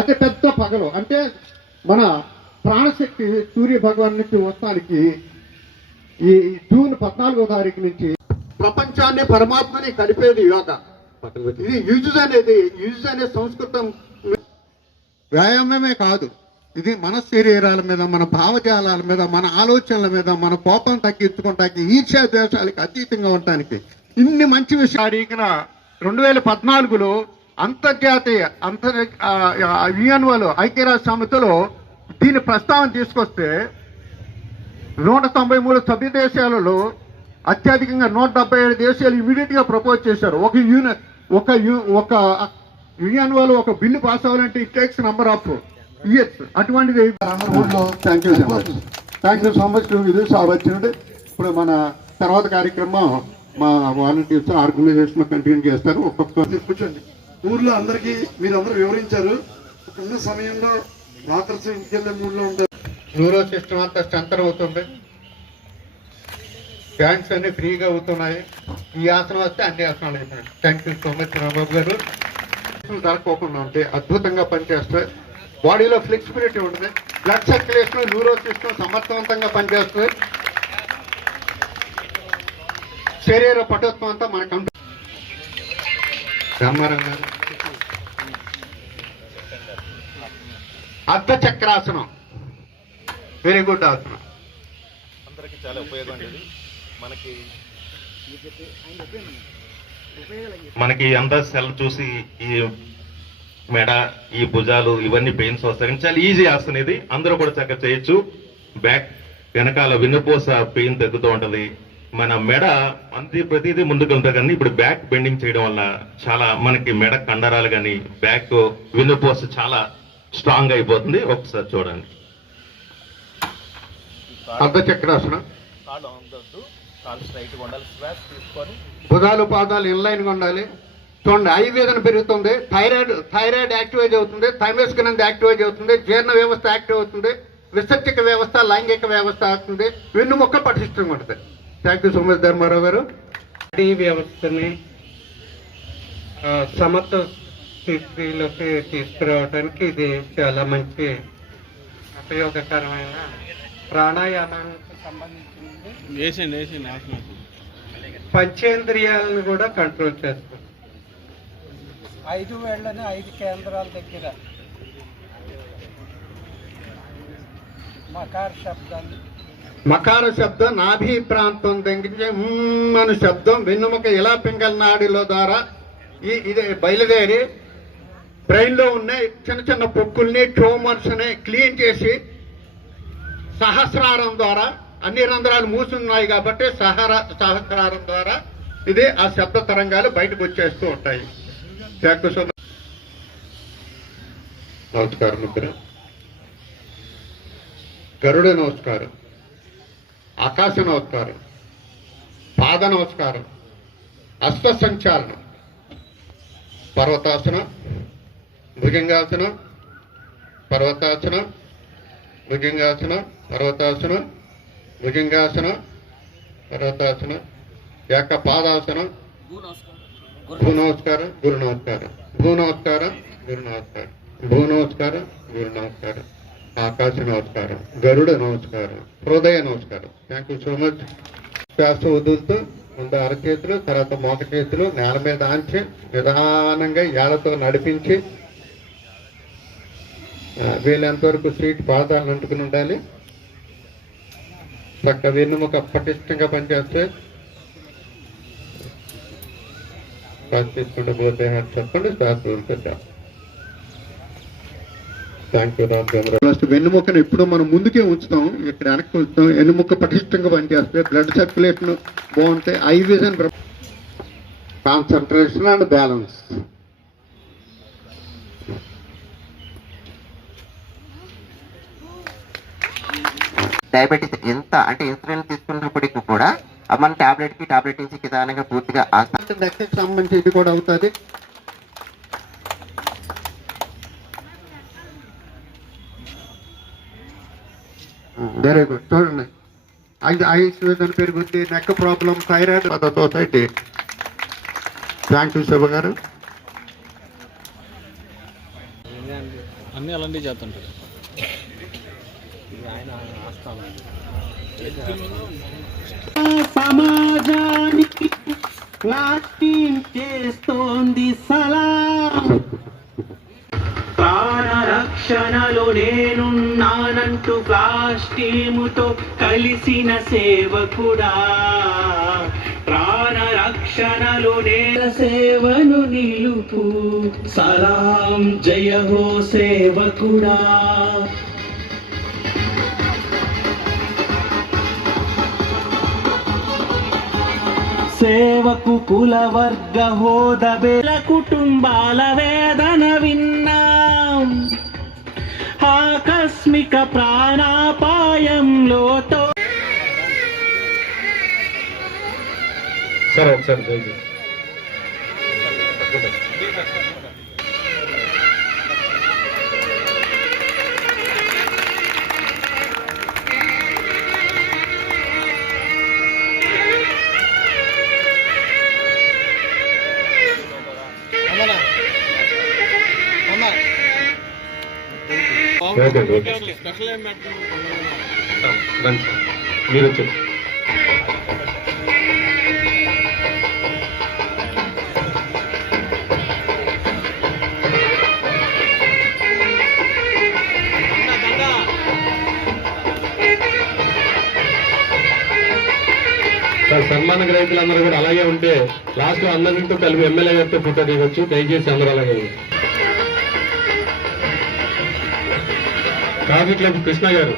అతి పెద్ద పగలు అంటే మన ప్రాణశక్తి సూర్య భగవాన్ నుంచి వస్తానికి ఈ జూన్ 14వ తారీఖు నుంచి ప్రపంచాన్ని పరమాత్మని కలిపేది యోగా. ఇది యూజ్ అనే సంస్కృతం వ్యాయామమే కాదు, ఇది మన శరీరాల మీద, మన భావజాలాల మీద, మన ఆలోచనల మీద, మన కోపం తగ్గించుకోవటానికి, ఈర్ష్యా ద్వేషాలకి అతీతంగా ఉండటానికి ఇన్ని మంచి విషయాలు 2014లో అంతర్జాతీయ యుఎన్ఓలో ఐక్యరాజ్య సమితిలో దీని ప్రస్తావన తీసుకొస్తే 193 సభ్య దేశాలలో అత్యధికంగా 177 దేశాలు ఇమీడియట్ గా ప్రపోజ్ చేశారు. ఒక యుఎన్ఓలో ఒక బిల్లు పాస్ అవ్వాలంటే it takes number of years. అటువంటిది థ్యాంక్ యూ సో మచ్ ఇది సావచ్చింది. ఇప్పుడు మన తర్వాత కార్యక్రమం మా వాలంటీర్స్ ఆర్గనైజేషన్ కంటిన్యూ చేస్తారు. ఒక్కొక్క కూర్చోండి. ఊర్లో అందరికీ మీరందరూ వివరించారు. ఉన్న సమయంలో రాత్రి ఇంటికి వెళ్ళే మూడ్లో ఉంటారు. న్యూరో సిస్టమ్ అంతా స్ట్రెంథన్ అవుతుంది, జాయింట్స్ అన్ని ఫ్రీగా అవుతున్నాయి. ఈ ఆసనం వస్తే అన్ని ఆసనాలు అయిపోయాయి. Thank you so much Rambabu గారు. దొరకకుండా ఉంటే అద్భుతంగా పనిచేస్తాయి. బాడీలో ఫ్లెక్సిబిలిటీ ఉంటుంది, బ్లడ్ సర్క్యులేషన్, న్యూరో సిస్టమ్ సమర్థవంతంగా పనిచేస్తుంది. శరీర పటుత్వం అంతా మనకు రామారావు గారు అర్ధ చక్రాసనం వెరీ గుడ్ ఆసనం. అందరికీ చాలా ఉపయోగం అండి. మనకి అంతా సెల్ చూసి ఈ మెడ, ఈ భుజాలు ఇవన్నీ పెయిన్స్ వస్తాయి. చాలా ఈజీ ఆసనం ఇది, అందరూ కూడా చక్కగా చేయొచ్చు. బ్యాక్ వెనకాల వెన్నుపూస పెయిన్ తగ్గుతూ ఉంటది. మన మెడ ప్రతిదీ ముందుకు ఉంటుంది, కానీ ఇప్పుడు బ్యాక్ బెండింగ్ చేయడం వల్ల చాలా మనకి మెడ కండరాలు కానీ బ్యాక్ వెన్నుపూస చాలా స్ట్రాంగ్ అయిపోతుంది. ఒకసారి చూడండి. అర్ధ చక్రాసనం. భుజాలు పాదాలు ఇన్లైన్ గా ఉండాలి. చూడండి, ఆయుర్వేదం పెరుగుతుంది, థైరాయిడ్ యాక్టివేజ్ అవుతుంది, థైమస్ గ్రంథి యాక్టివేజ్ అవుతుంది, జీర్ణ వ్యవస్థ యాక్టివ్ అవుతుంది, విసర్జక వ్యవస్థ, లైంగిక వ్యవస్థ అవుతుంది, వెన్నుముక్క పటిష్టంగా ఉంటుంది. Thank you so much Dharmarao గారు. ఈ వ్యవస్థని సమర్థ స్థితిలోకి తీసుకురావడానికి ఇది చాలా మంచి ఉపయోగకరమైన ప్రాణాయామానికి సంబంధించింది. పంచేంద్రియాలను కూడా కంట్రోల్ చేస్తుంది. 5 వేళ్ళని 5 కేంద్రాల దగ్గర మకార శబ్దం నాభి ప్రాంతం దగ్గర మన శబ్దం వెన్నుముక ఇలా పింగళ నాడిలో ద్వారా ఇది బయలుదేరి బ్రెయిన్ లో ఉన్న చిన్న చిన్న పొక్కుల్ని, ట్యూమర్స్ ని క్లీన్ చేసి సహస్రారం ద్వారా, అన్ని రంధ్రాలు మూసున్నాయి కాబట్టి సహస్రారం ద్వారా ఇది ఆ శబ్ద తరంగాలు బయటకు వచ్చేస్తూ ఉంటాయి. నమస్కారం మిత్ర. గరుడ నమస్కారం, ఆకాశ నమస్కారం, పాద నమస్కారం, అస్త సంచాలనం, పర్వతాసనం, భుజంగాసనం, పర్వతాసనం, భుజంగాసనం, పర్వతాసనం, భుజంగాసనం, పర్వతాసనం, పాదాసనం, భూ నమస్కారం, గురు నమస్కారం, భూ నమస్కారం, గురు నమస్కారం, భూ నమస్కారం, గురు నమస్కారం, ఆకాశ నమస్కారం, గరుడ నమస్కారం, హృదయ నమస్కారం. Thank you so much. శ్వాస వదులుతూ ముందు అరచేతులు, తర్వాత మోక చేతులు నేల మీద ఆంచి నిదానంగా ఏళ్లతో నడిపించి వీళ్ళంతవరకు సీట్ పాదాలను అంటుకుని ఉండాలి. పక్క వెన్నుముక పటిష్టంగా పనిచేస్తే శ్వాస తీసుకుంటూ పోతే చెప్పండి, శ్వాస వదులుతుంటాం. Thank you Ramachandra. ఫస్ట్ వెన్నుముక్కను ఎప్పుడు మనం ముందుకే ఉంచుతాం, ఇక్కడ వెనక్కి ఉంచుతాం. వెన్నుముక్క పటిష్టంగా పనిచేస్తే బ్లడ్ సర్క్యులేషన్ బాగుంటాయి. Eye vision, concentration and balance. Diabetes ఎంత అంటే ఇన్సులిన్ తీసుకున్నప్పటికీ కూడా మన టాబ్లెట్ నుంచి విధానంగా పూర్తిగా సంబంధించి ఇది కూడా అవుతుంది. Very good. చూడండి, ఐస్ పెరుగుద్ది, neck problem, thyroid society. Thank you Shiva గారు. అన్నీ అలాంటివి చేస్తుంటారు. సమాజానికి ప్లాస్టింగ్ చేస్తోంది సలాం. ప్రాణ రక్షణలో నేనున్నానంటూ ఫ్లాష్ టీముతో కలిసిన సేవకుడా, ప్రాణ రక్షణలో సేవను నిలుపు సలాం జయ హో సేవకుడా. సేవకు కులవర్గ హోదబేల కుటుంబాల వేదన విన్నాం. ఆకస్మిక ప్రాణాపాయంలో సరే ఒకసారి దయచేసి మీరు వచ్చారు. సన్మాన గ్రహీతలందరూ కూడా అలాగే ఉంటే లాస్ట్ లో అందరితో కలిపి ఎమ్మెల్యే గారితో ఫోటో దిగొచ్చు. దయచేసి అందరూ అలాగే. కాఫీ క్లబ్ కృష్ణ గారు,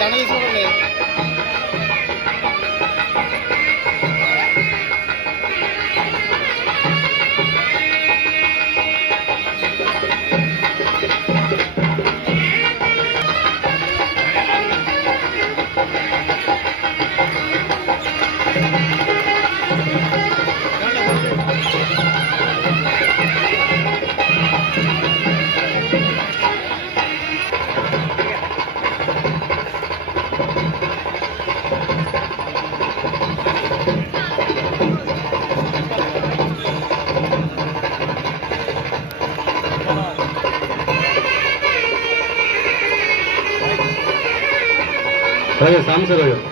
దండ తీసుకోండి. అలాగే సాంబశివరావు గారు.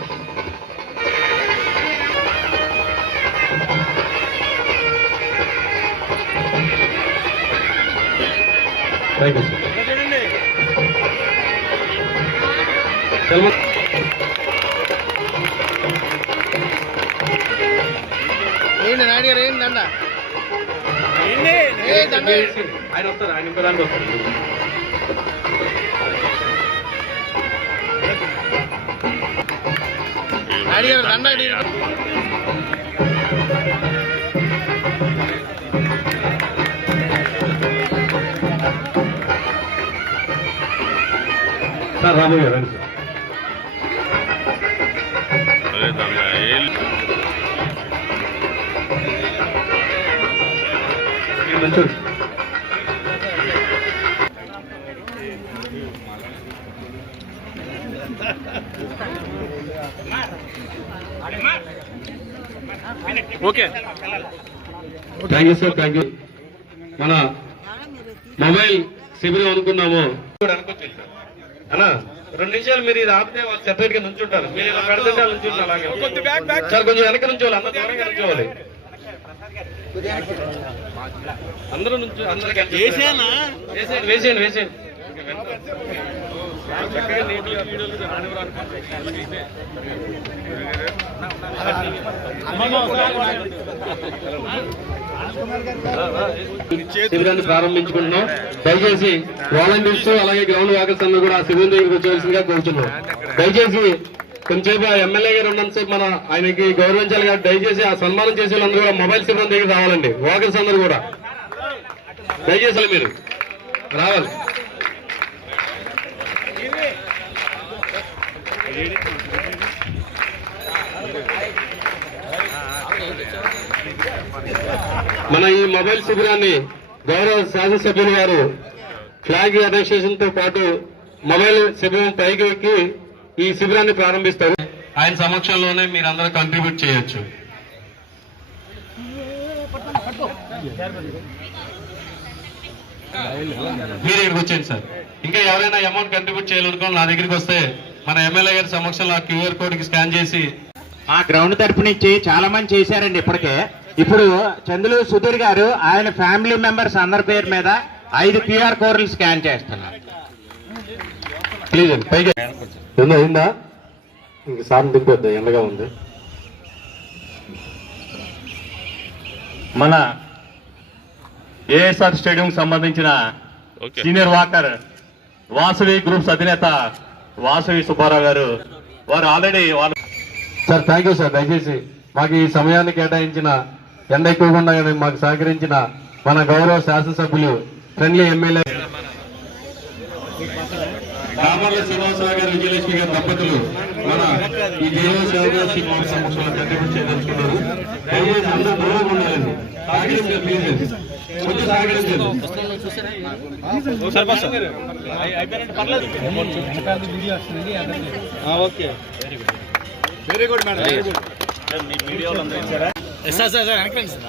Thank you sir. నాయుడు గారు ఏంటి దండ ఆయన వస్తారు, ఆయన ఇంకో దానికి వస్తారు. నాయుడు గారు దండ సార్ రాము గారు రండి సార్. మంచి okay. Thank you sir, thank you. మన మొబైల్ శిబిరం అనుకున్నాము అన్నా, 2 నిమిషాలు మీరు ఇది ఆపితే వాళ్ళు సెపరేట్ గా నుంచుంటారు. మీరు ఇలా పెడుతుంటే వాళ్ళు నుంచుంటారు. అలాగే సార్, కొంచెం వెనక నుంచోవాలి, అందరూ దూరంగా నుంచోవాలి. అందరూ నుంచి అందరికి వేసేయండి వేసేయండి వేసేయండి. శిబిరాన్ని ప్రారంభించుకుంటున్నాం. దయచేసి వాలంటీర్స్ అలాగే గ్రౌండ్ వాకర్స్ అందరూ కూడా శిబిరం దగ్గరికి వచ్చేవలసిందిగా కోరుతున్నాం. దయచేసి కొంచెంసేపు ఎమ్మెల్యే గారు ఉన్నంతసేపు మన ఆయనకి గౌరవించాలి కాబట్టి దయచేసి ఆ సన్మానం చేసే వాళ్ళందరూ కూడా మొబైల్ శిబిరం దగ్గర రావాలండి. వాకర్స్ అందరూ కూడా దయచేసి మీరు రావాలి. మన ఈ మొబైల్ శిబిరాన్ని గౌరవ శాసనసభ్యులు గారు ఫ్లాగ్ అడ్మినిస్ట్రేషన్ తో పాటు మొబైల్ శిబిరం పైకి ఎక్కి ఈ శిబిరాన్ని ప్రారంభిస్తారు. ఆయన సమక్షంలోనే మీరందరూ కంట్రిబ్యూట్ చేయొచ్చు. మీరు ఇక్కడికి వచ్చేయండి సార్. ఇంకా ఎవరైనా అమౌంట్ కంట్రిబ్యూట్ చేయాలనుకో నా దగ్గరికి వస్తే మన ఎమ్మెల్యే గారి సమక్షంలో ఆ క్యూఆర్ కోడ్ కి స్కాన్ చేసి మా గ్రౌండ్ తరపు నుంచి చాలా మంది చేశారండి ఇప్పటికే. ఇప్పుడు చందులు సుధీర్ గారు ఆయన ఫ్యామిలీ మెంబర్స్ అందరి పేరు మీద 5 క్యూఆర్ కోడ్లు స్కాన్ చేస్తున్నారు. ప్లీజ్ పైగా అయిందా? ఇంక సార్ దింపొద్దు, ఎండగా ఉంది. మన ఏఎస్ఆర్ స్టేడియం సంబంధించిన సీనియర్ వాకర్ వాసవి గ్రూప్స్ అధినేత వాసవి సుబ్బారావు గారు వారు already sir thank you sir. దయచేసి మాకు ఈ సమయాన్ని కేటాయించిన, ఎండ ఎక్కువకుండా మాకు సహకరించిన మన గౌరవ శాసనసభ్యులు ఫ్రెండ్లీ ఎమ్మెల్యే రామర్ల శ్రీనివాసరావు గారు, విజయలక్ష్మి గారి దంపతులు మన ఈ జీవన సేవ సమక్షంలో కంట్రిబ్యూట్ చేయదలుచుకున్నారు. దయచేసి అందరూ దూరంగా ఉండాలండి. సహకరించారు ప్లీజ్, కొంచెం సహకరించారు. Okay, very good madam, very good. Sir sir sir వెనకండి సార్.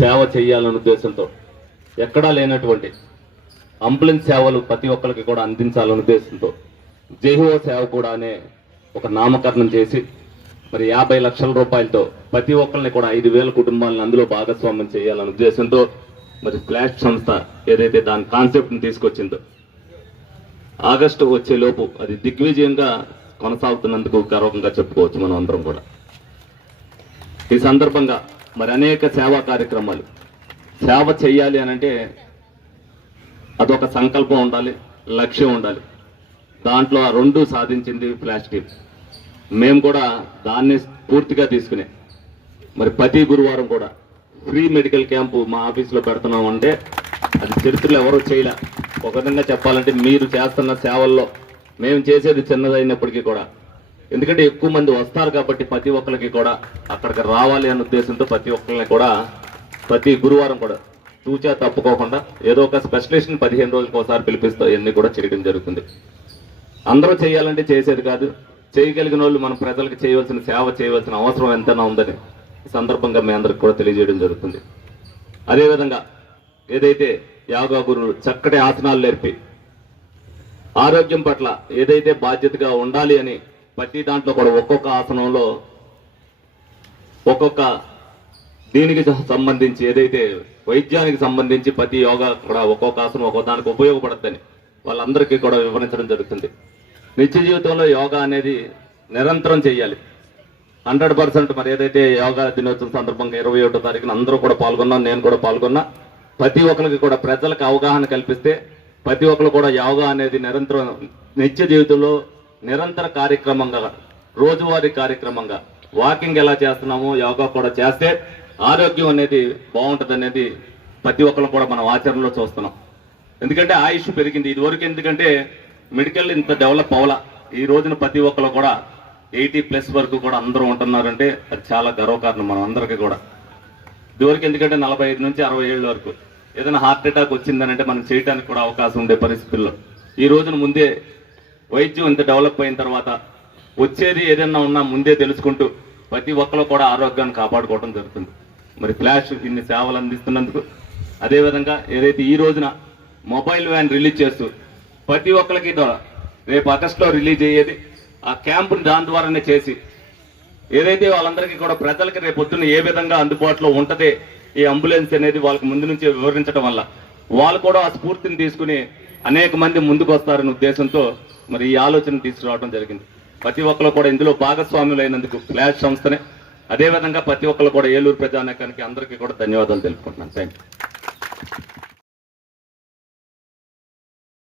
సేవ చేయాలనే ఉద్దేశంతో ఎక్కడా లేనటువంటి అంబులెన్స్ సేవలు ప్రతి ఒక్కరికి కూడా అందించాలనే ఉద్దేశంతో జేహో సేవ కూడా అనే ఒక నామకరణం చేసి మరి 50 లక్షల రూపాయలతో ప్రతి ఒక్కరిని కూడా 5,000 కుటుంబాలను అందులో భాగస్వామ్యం చేయాలనే ఉద్దేశంతో మరి ఫ్లాష్ సంస్థ ఏదైతే దాని కాన్సెప్ట్ ని తీసుకొచ్చిందో ఆగస్టు వచ్చే లోపు అది దిగ్విజయంగా కొనసాగుతున్నందుకు గర్వంగా చెప్పుకోవచ్చు మనం అందరం కూడా. ఈ సందర్భంగా మరి అనేక సేవా కార్యక్రమాలు సేవ చేయాలి అని అంటే అదొక సంకల్పం ఉండాలి, లక్ష్యం ఉండాలి. దాంట్లో ఆ రెండు సాధించింది ఫ్లాష్ టీమ్. మేము కూడా దాన్ని పూర్తిగా తీసుకునే మరి ప్రతి గురువారం కూడా ఫ్రీ మెడికల్ క్యాంపు మా ఆఫీసులో పెడుతున్నాం అంటే అది చరిత్రలో ఎవరూ చేయలే. ఒక విధంగా చెప్పాలంటే మీరు చేస్తున్న సేవల్లో మేము చేసేది చిన్నదైనప్పటికీ కూడా, ఎందుకంటే ఎక్కువ మంది వస్తారు కాబట్టి ప్రతి ఒక్కరికి కూడా అక్కడికి రావాలి అనే ఉద్దేశంతో ప్రతి ఒక్కరిని కూడా ప్రతి గురువారం కూడా తూచా తప్పుకోకుండా ఏదో ఒక స్పెషలిస్ట్ 15 రోజులకు ఒకసారి పిలిపిస్తూ ఇవన్నీ కూడా చేయడం జరుగుతుంది. అందరూ చేయాలంటే చేసేది కాదు, చేయగలిగిన వాళ్ళు మనం ప్రజలకు చేయవలసిన సేవ చేయవలసిన అవసరం ఎంతైనా ఉందని ఈ సందర్భంగా మీ అందరికి కూడా తెలియజేయడం జరుగుతుంది. అదేవిధంగా ఏదైతే యోగా గురువులు చక్కటి ఆసనాలు నేర్పి ఆరోగ్యం పట్ల ఏదైతే బాధ్యతగా ఉండాలి అని ప్రతి దాంట్లో కూడా ఒక్కొక్క ఆసనంలో ఒక్కొక్క దీనికి సంబంధించి ఏదైతే వైద్యానికి సంబంధించి ప్రతి యోగా కూడా ఒక్కొక్క ఆసనం ఒక్కొక్క దానికి ఉపయోగపడద్దని వాళ్ళందరికీ కూడా వివరించడం జరుగుతుంది. నిత్య జీవితంలో యోగా అనేది నిరంతరం చేయాలి. 100% మరి ఏదైతే యోగా దినోత్సవం సందర్భంగా 21వ తారీఖున అందరూ కూడా పాల్గొన్నాం, నేను కూడా పాల్గొన్నా. ప్రతి ఒక్కరికి కూడా ప్రజలకు అవగాహన కల్పిస్తే ప్రతి ఒక్కరు కూడా యోగా అనేది నిరంతరం నిత్య జీవితంలో నిరంతర కార్యక్రమంగా, రోజువారీ కార్యక్రమంగా వాకింగ్ ఎలా చేస్తున్నామో యోగా కూడా చేస్తే ఆరోగ్యం అనేది బాగుంటుంది అనేది ప్రతి ఒక్కరు కూడా మనం ఆచరణలో చూస్తున్నాం. ఎందుకంటే ఆయుష్ పెరిగింది ఇదివరకు, ఎందుకంటే మెడికల్ ఇంత డెవలప్ అవ్వాల. ఈ రోజున ప్రతి ఒక్కరు కూడా 80+ వరకు కూడా అందరూ ఉంటున్నారంటే అది చాలా గర్వకారణం మనం అందరికీ కూడా. ఇదివరకు ఎందుకంటే 45 నుంచి 60 ఏళ్ళ వరకు ఏదైనా హార్ట్ అటాక్ వచ్చిందనంటే మనం చేయడానికి కూడా అవకాశం ఉండే పరిస్థితుల్లో ఈ రోజున ముందే వైద్యం ఇంత డెవలప్ అయిన తర్వాత వచ్చేది ఏదైనా ఉన్నా ముందే తెలుసుకుంటూ ప్రతి ఒక్కరు కూడా ఆరోగ్యాన్ని కాపాడుకోవడం జరుగుతుంది. మరి ఫ్లాష్ ఇన్ని సేవలు అందిస్తున్నందుకు, అదేవిధంగా ఏదైతే ఈ రోజున మొబైల్ వ్యాన్ రిలీజ్ చేస్తూ ప్రతి ఒక్కరికి రేపు ఆగస్టులో రిలీజ్ అయ్యేది ఆ క్యాంపుని దాని ద్వారానే చేసి ఏదైతే వాళ్ళందరికీ కూడా ప్రజలకి రేపు పొద్దున్న ఏ విధంగా అందుబాటులో ఉంటది ఈ అంబులెన్స్ అనేది వాళ్ళకి ముందు నుంచి వివరించడం వల్ల వాళ్ళు కూడా ఆ స్ఫూర్తిని తీసుకుని అనేక మంది ముందుకు వస్తారనే ఉద్దేశంతో మరి ఈ ఆలోచన తీసుకురావడం జరిగింది. ప్రతి ఒక్కరు కూడా ఇందులో భాగస్వాములైనందుకు ఫ్లాష్ సంస్థనే, అదేవిధంగా ప్రతి ఒక్కరు కూడా ఏలూరు ప్రజానీకానికి అందరికీ కూడా ధన్యవాదాలు తెలుపుకుంటున్నాను. Thank you.